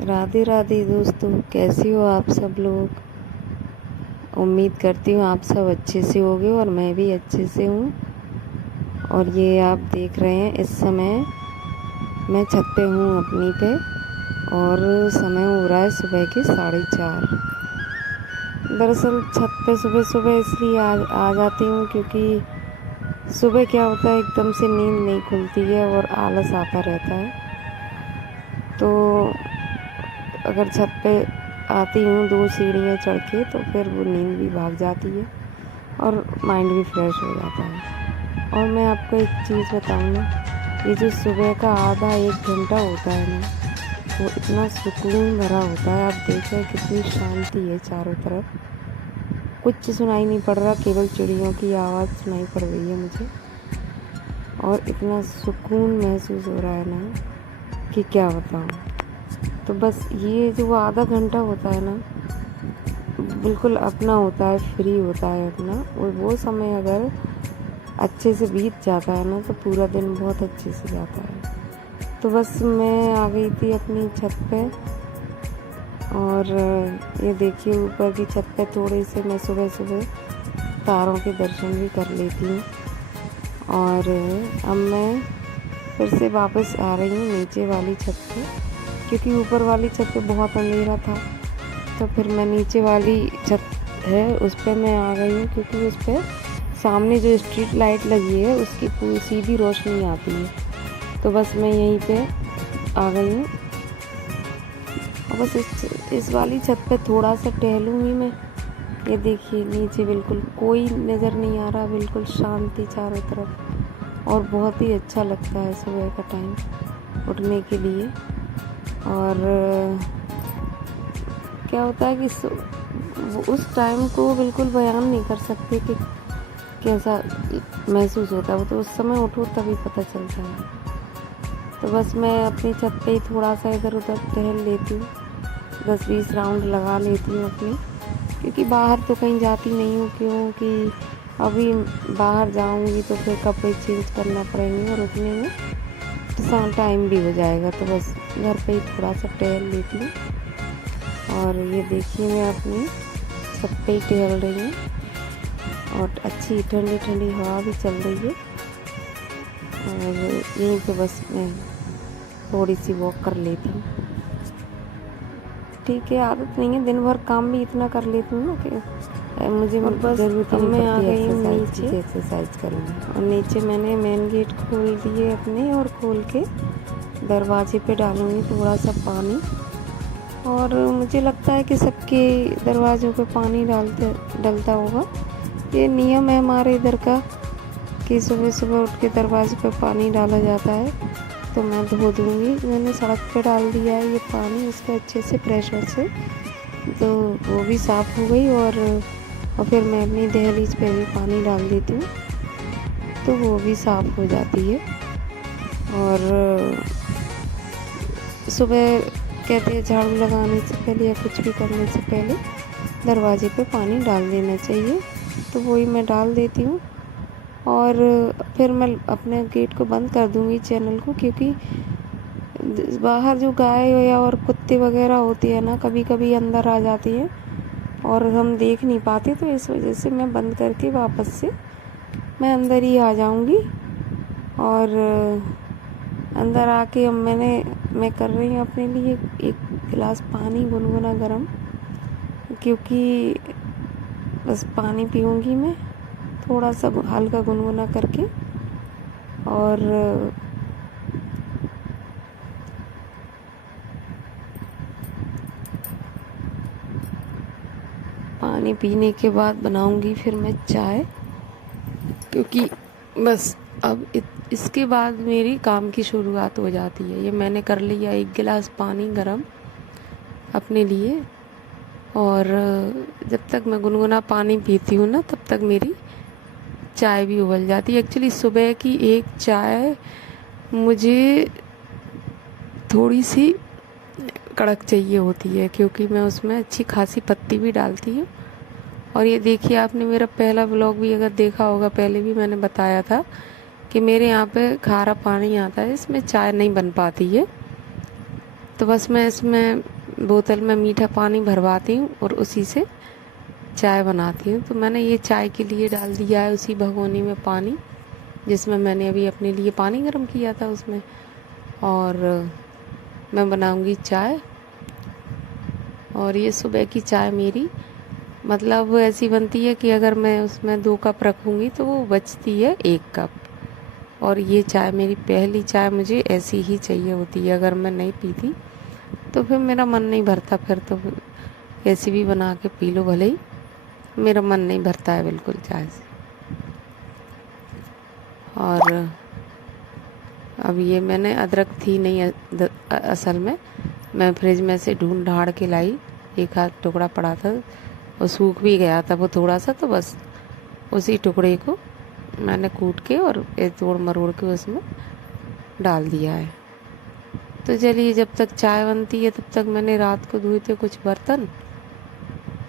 राधे राधे दोस्तों, कैसे हो आप सब लोग। उम्मीद करती हूँ आप सब अच्छे से होगे और मैं भी अच्छे से हूँ। और ये आप देख रहे हैं इस समय मैं छत पे हूँ अपनी पे, और समय हो रहा है सुबह के 4:30। दरअसल छत पे सुबह सुबह इसलिए आ जाती हूँ क्योंकि सुबह क्या होता है, एकदम से नींद नहीं खुलती है और आलस आता रहता है। तो अगर छत पे आती हूँ 2 सीढ़ियाँ चढ़ के, तो फिर वो नींद भी भाग जाती है और माइंड भी फ्रेश हो जाता है। और मैं आपको एक चीज़ बताऊँ ना, ये जो सुबह का आधा 1 घंटा होता है ना, वो इतना सुकून भरा होता है। आप देख रहे हैं कितनी शांति है चारों तरफ, कुछ सुनाई नहीं पड़ रहा, केवल चिड़ियों की आवाज़ सुनाई पड़ रही है मुझे। और इतना सुकून महसूस हो रहा है ना कि क्या बताऊँ। तो बस ये जो आधा घंटा होता है ना, बिल्कुल अपना होता है, फ्री होता है अपना। और वो समय अगर अच्छे से बीत जाता है ना, तो पूरा दिन बहुत अच्छे से जाता है। तो बस मैं आ गई थी अपनी छत पे, और ये देखिए ऊपर की छत पे थोड़े से मैं सुबह सुबह तारों के दर्शन भी कर लेती हूँ। और अब मैं फिर से वापस आ रही हूँ नीचे वाली छत पे, क्योंकि ऊपर वाली छत पे बहुत अंधेरा था। तो फिर मैं नीचे वाली छत है उस पर मैं आ गई हूँ, क्योंकि उस पर सामने जो स्ट्रीट लाइट लगी है उसकी पूरी सीधी रोशनी आती है। तो बस मैं यहीं पे आ गई हूँ, और बस इस वाली छत पे थोड़ा सा टहलूँगी मैं। ये देखिए नीचे बिल्कुल कोई नज़र नहीं आ रहा, बिल्कुल शांति चारों तरफ, और बहुत ही अच्छा लगता है सुबह का टाइम उठने के लिए। और क्या होता है कि उस टाइम को बिल्कुल बयान नहीं कर सकते कि कैसा महसूस होता है। वो तो उस समय उठो तभी पता चलता है। तो बस मैं अपनी छत पे ही थोड़ा सा इधर उधर टहल लेती हूँ, 10-20 राउंड लगा लेती हूँ अपनी, क्योंकि बाहर तो कहीं जाती नहीं हूँ, क्योंकि अभी बाहर जाऊँगी तो फिर कपड़े चेंज करना पड़ेंगे और उठने में तो टाइम भी हो जाएगा। तो बस घर पे ही थोड़ा सा टहल लेती हूँ। और ये देखिए मैं अपनी छत पे ही टहल रही हूँ, और अच्छी ठंडी ठंडी हवा भी चल रही है। और यहीं पे बस मैं थोड़ी सी वॉक कर लेती हूँ। ठीक है, आदत नहीं है, दिन भर काम भी इतना कर लेती हूँ ना कि मुझे ज़रूरत नहीं पड़ती एक्सरसाइज की, एक्सरसाइज करूँगी। और नीचे मैंने मेन गेट खोल दिए अपने, और खोल के दरवाजे पे डालूँगी थोड़ा सा पानी। और मुझे लगता है कि सबके दरवाज़ों पे पानी डलता होगा। ये नियम है हमारे इधर का कि सुबह सुबह उठ के दरवाजे पे पानी डाला जाता है। तो मैं धो दूँगी, मैंने सड़क पे डाल दिया है ये पानी इसको अच्छे से प्रेशर से, तो वो भी साफ़ हो गई। और फिर मैं अपनी दहलीज पे भी पानी डाल देती हूँ, तो वो भी साफ़ हो जाती है। और सुबह कहते हैं झाड़ू लगाने से पहले या कुछ भी करने से पहले दरवाजे पे पानी डाल देना चाहिए, तो वही मैं डाल देती हूँ। और फिर मैं अपने गेट को बंद कर दूँगी, चैनल को, क्योंकि बाहर जो गाय या और कुत्ते वगैरह होते हैं ना, कभी कभी अंदर आ जाती हैं और हम देख नहीं पाते। तो इस वजह से मैं बंद करके वापस से मैं अंदर ही आ जाऊँगी। और अंदर आके अब मैं कर रही हूँ अपने लिए 1 गिलास पानी गुनगुना गरम, क्योंकि बस पानी पीऊँगी मैं थोड़ा सा हल्का गुनगुना करके। और पानी पीने के बाद बनाऊंगी फिर मैं चाय, क्योंकि बस अब इसके बाद मेरी काम की शुरुआत हो जाती है। ये मैंने कर लिया 1 गिलास पानी गरम अपने लिए, और जब तक मैं गुनगुना पानी पीती हूँ ना, तब तक मेरी चाय भी उबल जाती है। एक्चुअली सुबह की एक चाय मुझे थोड़ी सी कड़क चाहिए होती है, क्योंकि मैं उसमें अच्छी खासी पत्ती भी डालती हूँ। और ये देखिए, आपने मेरा पहला व्लॉग भी अगर देखा होगा, पहले भी मैंने बताया था कि मेरे यहाँ पे खारा पानी आता है, इसमें चाय नहीं बन पाती है। तो बस मैं इसमें बोतल में मीठा पानी भरवाती हूँ और उसी से चाय बनाती हूँ। तो मैंने ये चाय के लिए डाल दिया है उसी भगोनी में पानी, जिसमें मैंने अभी अपने लिए पानी गर्म किया था उसमें, और मैं बनाऊंगी चाय। और ये सुबह की चाय मेरी मतलब ऐसी बनती है कि अगर मैं उसमें 2 कप रखूँगी तो वो बचती है 1 कप। और ये चाय मेरी पहली चाय मुझे ऐसी ही चाहिए होती है, अगर मैं नहीं पीती तो फिर मेरा मन नहीं भरता। फिर तो कैसी भी बना के पी लो भले ही, मेरा मन नहीं भरता है बिल्कुल चाय से। और अब ये मैंने अदरक थी नहीं असल में, मैं फ्रिज में से ढूंढ ढाड़ के लाई, 1 आध टुकड़ा पड़ा था और सूख भी गया था वो थोड़ा सा, तो बस उसी टुकड़े को मैंने कूट के और तोड़ मरोड़ के उसमें डाल दिया है। तो चलिए, जब तक चाय बनती है तब तक मैंने रात को धोए थे कुछ बर्तन,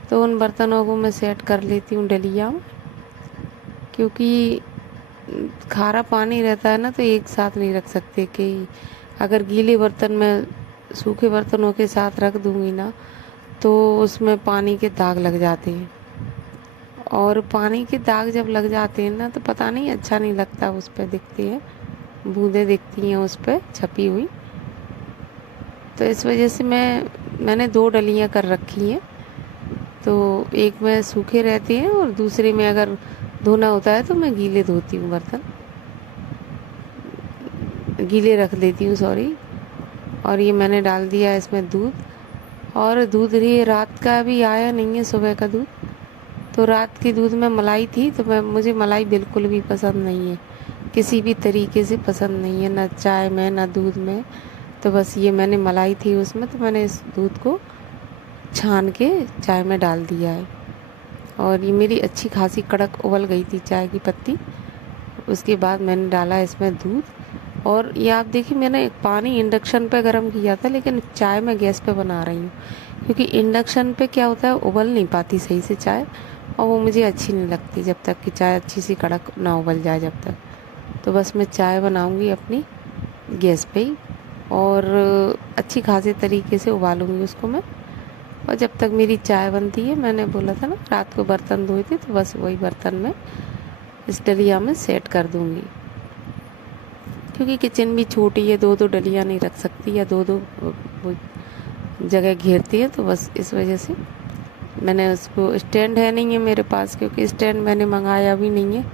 तो उन बर्तनों को मैं सेट कर लेती हूँ डलिया में, क्योंकि खारा पानी रहता है ना तो एक साथ नहीं रख सकते। कि अगर गीले बर्तन में सूखे बर्तनों के साथ रख दूँगी ना तो उसमें पानी के दाग लग जाते हैं, और पानी के दाग जब लग जाते हैं ना तो पता नहीं अच्छा नहीं लगता, उस पर दिखती है बूंदें दिखती हैं उस पर छपी हुई। तो इस वजह से मैंने 2 डलियाँ कर रखी हैं। तो एक में सूखे रहते हैं और दूसरे में अगर धोना होता है तो मैं गीले धोती हूँ, बर्तन गीले रख देती हूँ, सॉरी। और ये मैंने डाल दिया इसमें दूध, और दूध ये रात का भी आया नहीं है, सुबह का दूध। तो रात की दूध में मलाई थी, तो मुझे मलाई बिल्कुल भी पसंद नहीं है, किसी भी तरीके से पसंद नहीं है, ना चाय में ना दूध में। तो बस ये मैंने मलाई थी उसमें, तो मैंने इस दूध को छान के चाय में डाल दिया है। और ये मेरी अच्छी खासी कड़क उबल गई थी चाय की पत्ती। उसके बाद मैंने डाला इसमें दूध, और ये आप देखिए मैंने पानी इंडक्शन पे गर्म किया था, लेकिन चाय मैं गैस पे बना रही हूँ, क्योंकि इंडक्शन पे क्या होता है, उबल नहीं पाती सही से चाय, और वो मुझे अच्छी नहीं लगती जब तक कि चाय अच्छी सी कड़क ना उबल जाए जब तक। तो बस मैं चाय बनाऊँगी अपनी गैस पे ही, और अच्छी खासी तरीके से उबालूँगी उसको मैं। और जब तक मेरी चाय बनती है, मैंने बोला था ना रात को बर्तन धोए थे, तो बस वही बर्तन में इस डलिया में सेट कर दूँगी, क्योंकि किचन भी छोटी है, 2-2 डलिया नहीं रख सकती, या 2-2 जगह घेरती है। तो बस इस वजह से मैंने उसको, स्टैंड है नहीं है मेरे पास, क्योंकि स्टैंड मैंने मंगाया भी नहीं है,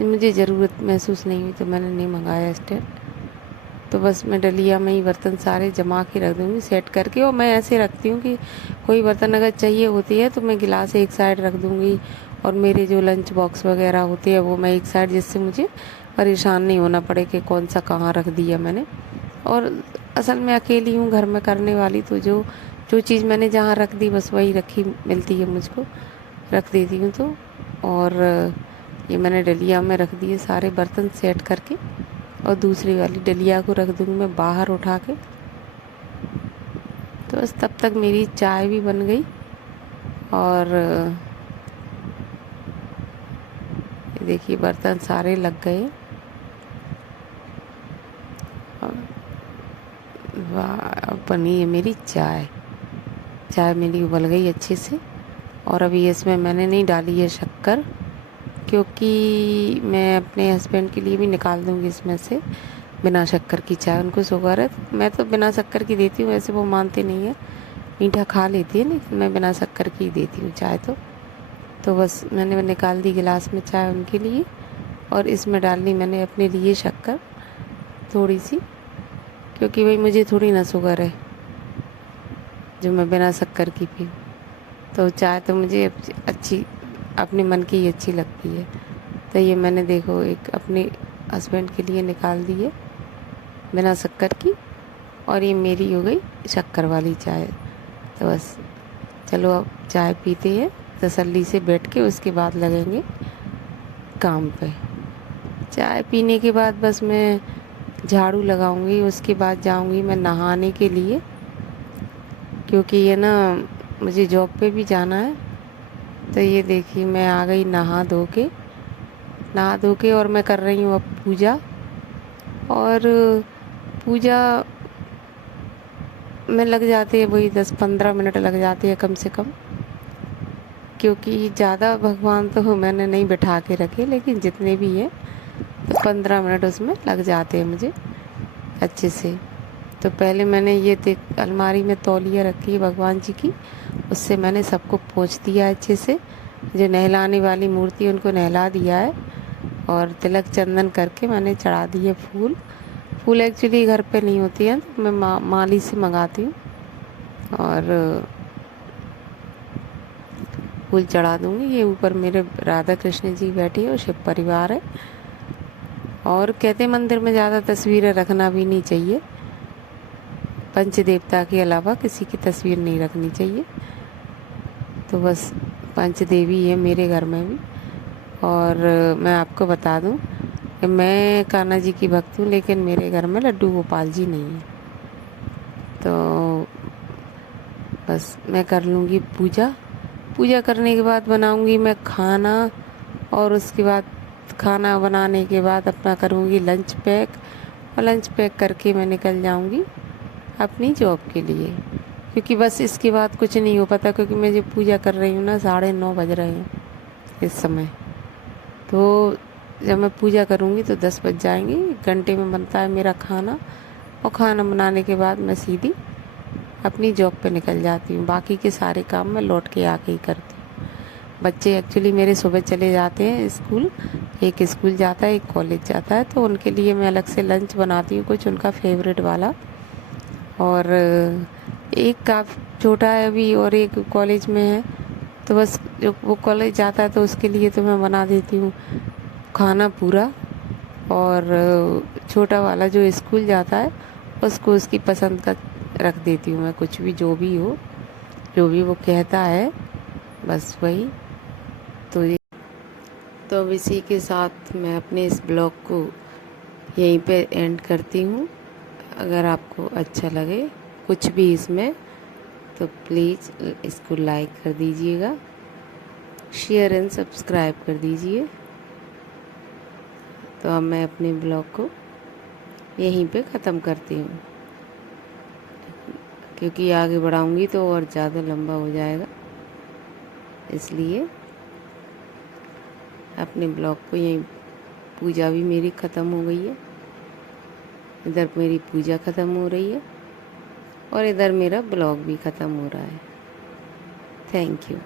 मुझे ज़रूरत महसूस नहीं हुई तो मैंने नहीं मंगाया स्टैंड। तो बस मैं डलिया में ही बर्तन सारे जमा के रख दूँगी सेट करके। और मैं ऐसे रखती हूँ कि कोई बर्तन अगर चाहिए होती है तो मैं गिलास एक साइड रख दूँगी, और मेरे जो लंच बॉक्स वगैरह होते हैं वो मैं एक साइड, जिससे मुझे परेशान नहीं होना पड़े कि कौन सा कहाँ रख दिया मैंने। और असल में अकेली हूँ घर में करने वाली, तो जो जो चीज़ मैंने जहाँ रख दी बस वही रखी मिलती है मुझको, रख देती हूँ। तो और ये मैंने डलिया में रख दिए सारे बर्तन सेट करके, और दूसरी वाली डलिया को रख दूँगी मैं बाहर उठा के। तो बस तब तक मेरी चाय भी बन गई, और देखिए बर्तन सारे लग गए। वाह, बनी है मेरी चाय। चाय मेरी उबल गई अच्छे से, और अभी इसमें मैंने नहीं डाली है शक्कर, क्योंकि मैं अपने हस्बैंड के लिए भी निकाल दूँगी इसमें से बिना शक्कर की चाय। उनको शुगर है, मैं तो बिना शक्कर की देती हूँ, वैसे वो मानते नहीं है, मीठा खा लेती है, नहीं मैं बिना शक्कर की देती हूँ चाय। तो बस मैंने निकाल दी गिलास में चाय उनके लिए, और इसमें डालनी मैंने अपने लिए शक्कर थोड़ी सी, क्योंकि भाई मुझे थोड़ी ना शुगर है जो मैं बिना शक्कर की पी। तो चाय तो मुझे अच्छी अपने मन की ही अच्छी लगती है। तो ये मैंने देखो एक अपने हस्बैंड के लिए निकाल दी है बिना शक्कर की, और ये मेरी हो गई शक्कर वाली चाय। तो बस चलो अब चाय पीते हैं तसल्ली से बैठ के, उसके बाद लगेंगे काम पे। चाय पीने के बाद बस मैं झाड़ू लगाऊंगी, उसके बाद जाऊंगी मैं नहाने के लिए, क्योंकि ये ना मुझे जॉब पे भी जाना है। तो ये देखिए मैं आ गई नहा धो के, और मैं कर रही हूँ अब पूजा। और पूजा में लग जाते हैं, वही 10-15 मिनट लग जाते हैं कम से कम, क्योंकि ज़्यादा भगवान तो मैंने नहीं बिठा के रखे, लेकिन जितने भी हैं तो 15 मिनट उसमें लग जाते हैं मुझे अच्छे से। तो पहले मैंने ये देख अलमारी में तौलिया रखी है भगवान जी की, उससे मैंने सबको पोंछ दिया अच्छे से। जो नहलाने वाली मूर्ति उनको नहला दिया है, और तिलक चंदन करके मैंने चढ़ा दिए फूल। फूल एक्चुअली घर पे नहीं होती हैं, तो मैं माली से मंगाती हूँ और फूल चढ़ा दूँगी। ये ऊपर मेरे राधा कृष्ण जी बैठे हैं और शिव परिवार है। और कहते मंदिर में ज़्यादा तस्वीरें रखना भी नहीं चाहिए, पंच देवता के अलावा किसी की तस्वीर नहीं रखनी चाहिए। तो बस पंच देवी है मेरे घर में भी। और मैं आपको बता दूं कि मैं कान्हा जी की भक्त हूँ, लेकिन मेरे घर में लड्डू गोपाल जी नहीं है। तो बस मैं कर लूँगी पूजा। पूजा करने के बाद बनाऊँगी मैं खाना, और उसके बाद खाना बनाने के बाद अपना करूँगी लंच पैक, और लंच पैक करके मैं निकल जाऊँगी अपनी जॉब के लिए, क्योंकि बस इसके बाद कुछ नहीं हो पाता, क्योंकि मैं जो पूजा कर रही हूँ ना 9:30 बज रहे हैं इस समय। तो जब मैं पूजा करूँगी तो 10 बज जाएंगे। 1 घंटे में बनता है मेरा खाना, और खाना बनाने के बाद मैं सीधी अपनी जॉब पे निकल जाती हूँ। बाकी के सारे काम मैं लौट के आके ही करती हूँ। बच्चे एक्चुअली मेरे सुबह चले जाते हैं स्कूल, एक स्कूल जाता है, एक कॉलेज जाता है, तो उनके लिए मैं अलग से लंच बनाती हूँ कुछ उनका फेवरेट वाला। और एक का छोटा है अभी और एक कॉलेज में है, तो बस जो वो कॉलेज जाता है तो उसके लिए तो मैं बना देती हूँ खाना पूरा। और छोटा वाला जो स्कूल जाता है उसको उसकी पसंद का रख देती हूँ मैं, कुछ भी जो भी हो, जो भी वो कहता है, बस वही। तो अब इसी के साथ मैं अपने इस ब्लॉग को यहीं पे एंड करती हूँ। अगर आपको अच्छा लगे कुछ भी इसमें, तो प्लीज़ इसको लाइक कर दीजिएगा, शेयर एंड सब्सक्राइब कर दीजिए। तो अब मैं अपने ब्लॉग को यहीं पे ख़त्म करती हूँ, क्योंकि आगे बढ़ाऊँगी तो और ज़्यादा लंबा हो जाएगा, इसलिए अपने ब्लॉग को यहीं। पूजा भी मेरी ख़त्म हो गई है, इधर मेरी पूजा ख़त्म हो रही है और इधर मेरा ब्लॉग भी ख़त्म हो रहा है। Thank you.